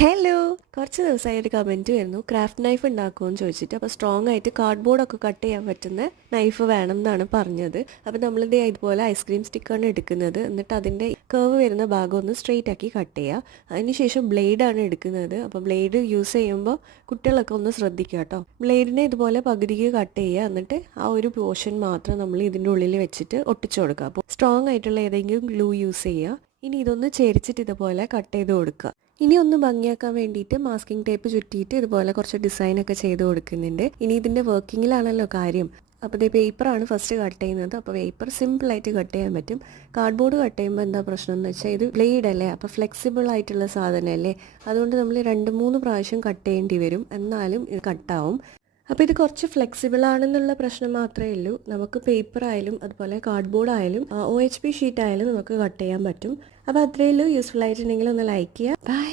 Hello! കുറച്ച് ദിവസമായി ഒരു കമൻറ്റ് വരുന്നു. ക്രാഫ്റ്റ് നൈഫ് ഉണ്ടാക്കുമോയെന്ന് ചോദിച്ചിട്ട്. അപ്പോൾ സ്ട്രോങ് ആയിട്ട് കാർഡ്ബോർഡൊക്കെ കട്ട് ചെയ്യാൻ പറ്റുന്ന നൈഫ് വേണം എന്നാണ് പറഞ്ഞത്. അപ്പോൾ നമ്മളിത് ഇതുപോലെ ഐസ്ക്രീം സ്റ്റിക്കാണ് എടുക്കുന്നത്. എന്നിട്ട് അതിൻ്റെ കർവ് വരുന്ന ഭാഗം ഒന്ന് സ്ട്രെയിറ്റ് ആക്കി കട്ട് ചെയ്യുക. അതിനുശേഷം ബ്ലേഡാണ് എടുക്കുന്നത്. അപ്പോൾ ബ്ലേഡ് യൂസ് ചെയ്യുമ്പോൾ കുട്ടികളൊക്കെ ഒന്ന് ശ്രദ്ധിക്കുക കേട്ടോ. ബ്ലേഡിനെ ഇതുപോലെ പകുതിക്ക് കട്ട് ചെയ്യുക. എന്നിട്ട് ആ ഒരു പോർഷൻ മാത്രം നമ്മൾ ഇതിൻ്റെ ഉള്ളിൽ വെച്ചിട്ട് ഒട്ടിച്ചു കൊടുക്കുക. അപ്പോൾ സ്ട്രോങ് ആയിട്ടുള്ള ഏതെങ്കിലും ഗ്ലൂ യൂസ് ചെയ്യുക. ഇനി ഇതൊന്ന് ചേരിച്ചിട്ട് ഇതുപോലെ കട്ട് ചെയ്ത് കൊടുക്കുക. ഇനി ഒന്ന് ഭംഗിയാക്കാൻ വേണ്ടിയിട്ട് മാസ്കിംഗ് ടേപ്പ് ചുറ്റിയിട്ട് ഇതുപോലെ കുറച്ച് ഡിസൈനൊക്കെ ചെയ്ത് കൊടുക്കുന്നുണ്ട്. ഇനി ഇതിൻ്റെ വർക്കിങ്ങിലാണല്ലോ കാര്യം. അപ്പോൾ ഇത് പേപ്പറാണ് ഫസ്റ്റ് കട്ട് ചെയ്യുന്നത്. അപ്പോൾ പേപ്പർ സിമ്പിളായിട്ട് കട്ട് ചെയ്യാൻ പറ്റും. കാർഡ്ബോർഡ് കട്ട് ചെയ്യുമ്പോൾ എന്താ പ്രശ്നം എന്ന് വെച്ചാൽ ഇത് ബ്ലേഡ് അല്ലേ, അപ്പോൾ ഫ്ലെക്സിബിൾ ആയിട്ടുള്ള സാധനമല്ലേ, അതുകൊണ്ട് നമ്മൾ 2-3 പ്രാവശ്യം കട്ട് ചെയ്യേണ്ടി വരും. എന്നാലും ഇത് കട്ടാവും. അപ്പോൾ ഇത് കുറച്ച് ഫ്ലെക്സിബിൾ ആണെന്നുള്ള പ്രശ്നം മാത്രമേ ഉള്ളൂ. നമുക്ക് പേപ്പർ ആയാലും അതുപോലെ കാർഡ്ബോർഡ് ആയാലും OHP ഷീറ്റ് ആയാലും നമുക്ക് കട്ട് ചെയ്യാൻ പറ്റും. അപ്പോൾ അത്രയേ ഉള്ളൂ. യൂസ്ഫുൾ ആയിട്ടുണ്ടെങ്കിൽ ഒന്ന് ലൈക്ക് ചെയ്യുക. ബൈ.